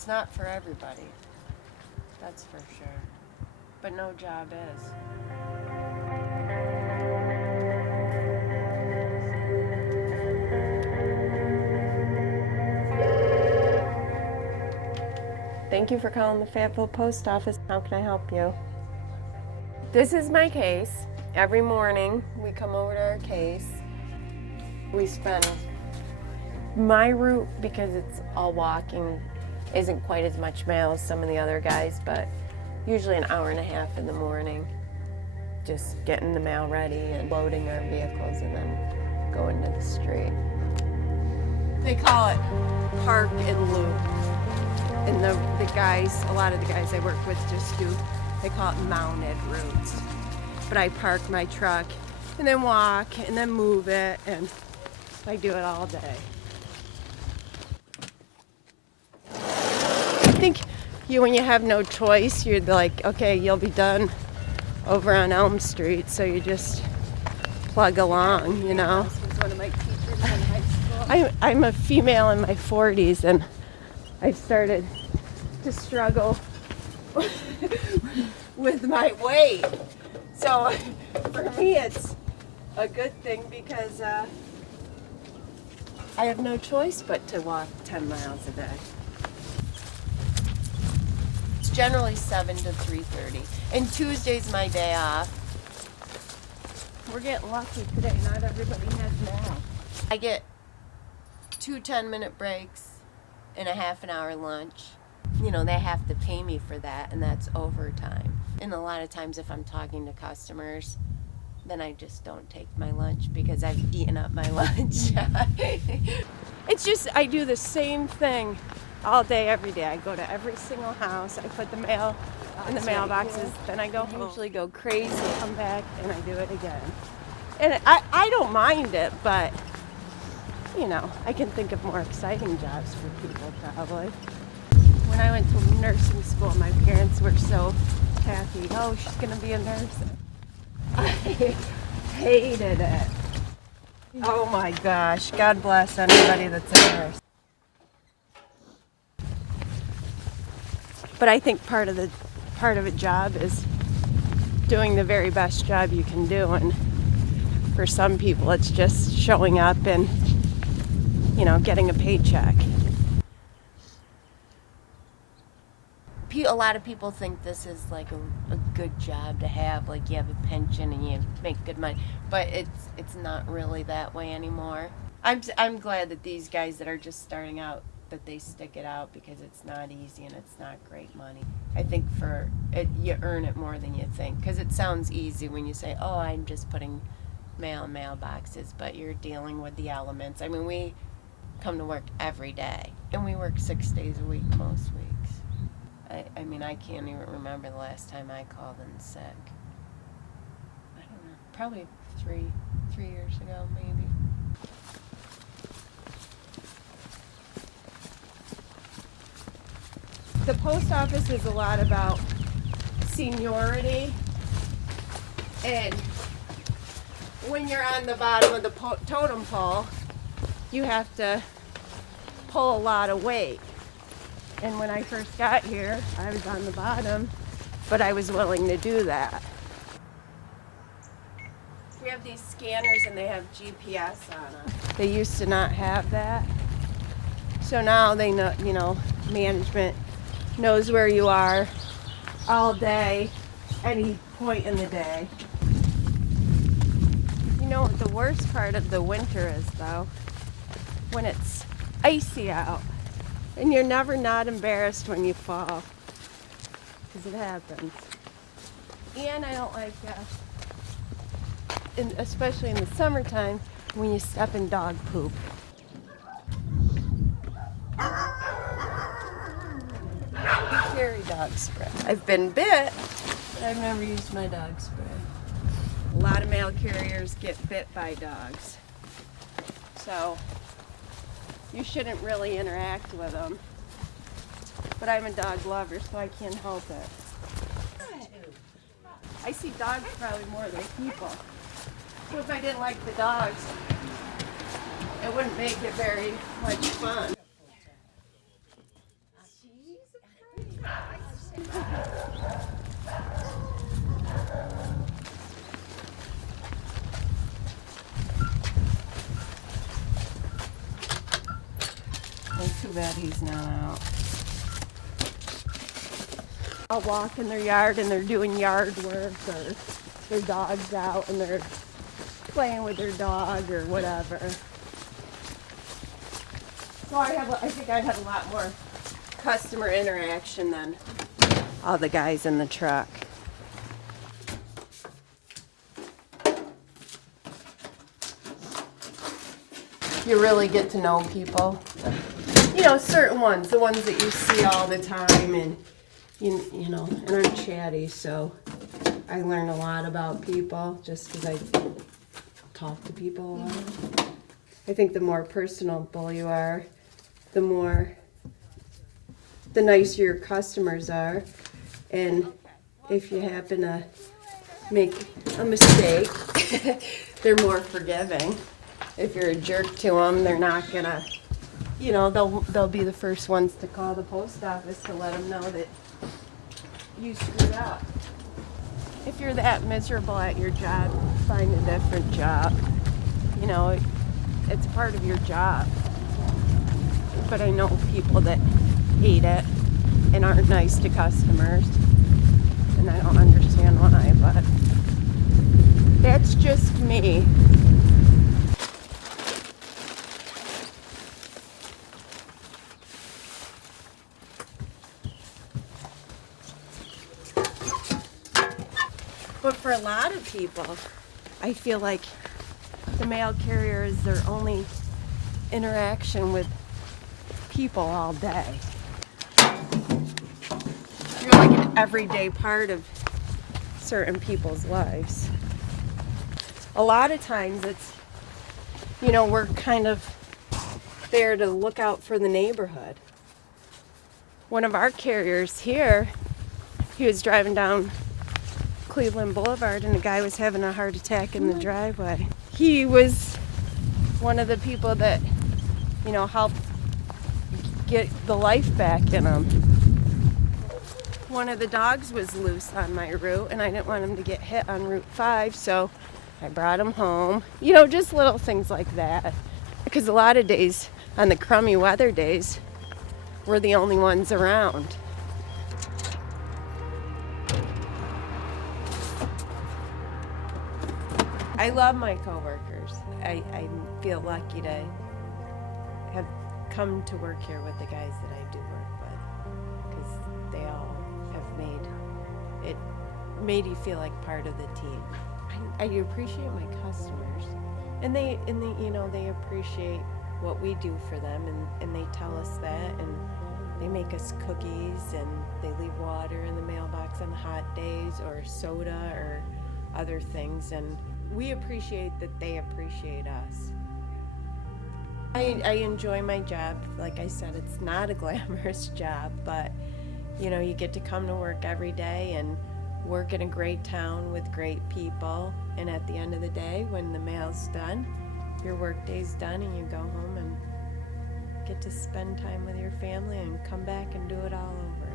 It's not for everybody. That's for sure. But no job is. Thank you for calling the Fayetteville Post Office. How can I help you? This is my case. Every morning we come over to our case. We spend my route, because it's all walking, isn't quite as much mail as some of the other guys, but usually an hour and a half in the morning, just getting the mail ready and loading our vehicles and then going to the street. They call it park and loop. And the guys, a lot of the guys I work with just do, they call it mounted routes. But I park my truck and then walk and then move it, and I do it all day. I think when you have no choice, you're like, okay, you'll be done over on Elm Street, so you just plug along, you know. This was one of my teachers in high school. I'm a female in my 40s, and I started to struggle with my weight. So for me, it's a good thing because I have no choice but to walk 10 miles a day. It's generally 7 to 3:30, and Tuesday's my day off. We're getting lucky today. Not everybody has mail. I get 2 10-minute breaks and a half an hour lunch. You know, they have to pay me for that, and that's overtime. And a lot of times if I'm talking to customers, then I just don't take my lunch because I've eaten up my lunch. It's just, I do the same thing all day, every day. I go to every single house, I put the mail in the mailboxes, then I go home. I usually go crazy, come back, and I do it again. And I don't mind it, but, you know, I can think of more exciting jobs for people probably. When I went to nursing school, my parents were so happy. Oh, she's going to be a nurse. I hated it. Oh my gosh. God bless anybody that's a nurse. But I think part of a job is doing the very best job you can do, and for some people it's just showing up and, you know, getting a paycheck. A lot of people think this is like a good job to have, like you have a pension and you make good money, but it's not really that way anymore. I'm glad that these guys that are just starting out, that they stick it out, because it's not easy and it's not great money. I think for it, you earn it more than you think, because it sounds easy when you say, oh, I'm just putting mail in mailboxes, but you're dealing with the elements. I mean, we come to work every day, and we work 6 days a week most weeks. I mean, I can't even remember the last time I called in sick. I don't know, probably three years ago, maybe. The post office is a lot about seniority, and when you're on the bottom of the totem pole, you have to pull a lot of weight. And when I first got here, I was on the bottom, but I was willing to do that. We have these scanners and they have GPS on them. They used to not have that. So now they know, you know, management knows where you are all day, any point in the day. You know what the worst part of the winter is, though? When it's icy out. And you're never not embarrassed when you fall, because it happens. And I don't like, especially in the summertime, when you step in dog poop. We carry dog spray. I've been bit, but I've never used my dog spray. A lot of mail carriers get bit by dogs, so you shouldn't really interact with them. But I'm a dog lover, so I can't help it. I see dogs probably more than people. So if I didn't like the dogs, it wouldn't make it very much fun. bad he's not out. I'll walk in their yard and they're doing yard work, or their dog's out and they're playing with their dog or whatever. So I think I have a lot more customer interaction than all the guys in the truck. You really get to know people. You know, certain ones, the ones that you see all the time and you know, and I'm chatty, so I learn a lot about people just because I talk to people a lot. I think the more personable you are, the nicer your customers are, and if you happen to make a mistake, they're more forgiving. If you're a jerk to them, they're not gonna, you know, they'll be the first ones to call the post office to let them know that you screwed up. If you're that miserable at your job, find a different job. You know, it's part of your job. But I know people that hate it and aren't nice to customers, and I don't understand why, but that's just me. But for a lot of people, I feel like the mail carrier is their only interaction with people all day. You're like an everyday part of certain people's lives. A lot of times it's, you know, we're kind of there to look out for the neighborhood. One of our carriers here, he was driving down Cleveland Boulevard and a guy was having a heart attack in the driveway. He was one of the people that, you know, helped get the life back in him. One of the dogs was loose on my route and I didn't want him to get hit on Route 5, so I brought him home. You know, just little things like that. Because a lot of days, on the crummy weather days, we're the only ones around. I love my coworkers. I feel lucky to have come to work here with the guys that I do work with, because they all have made you feel like part of the team. I appreciate my customers, and they you know, they appreciate what we do for them, and they tell us that, and they make us cookies, and they leave water in the mailbox on hot days, or soda, or other things, and we appreciate that they appreciate us. I enjoy my job. Like I said, it's not a glamorous job, but you know, you get to come to work every day and work in a great town with great people, and at the end of the day, when the mail's done, your work day's done, and you go home and get to spend time with your family and come back and do it all over.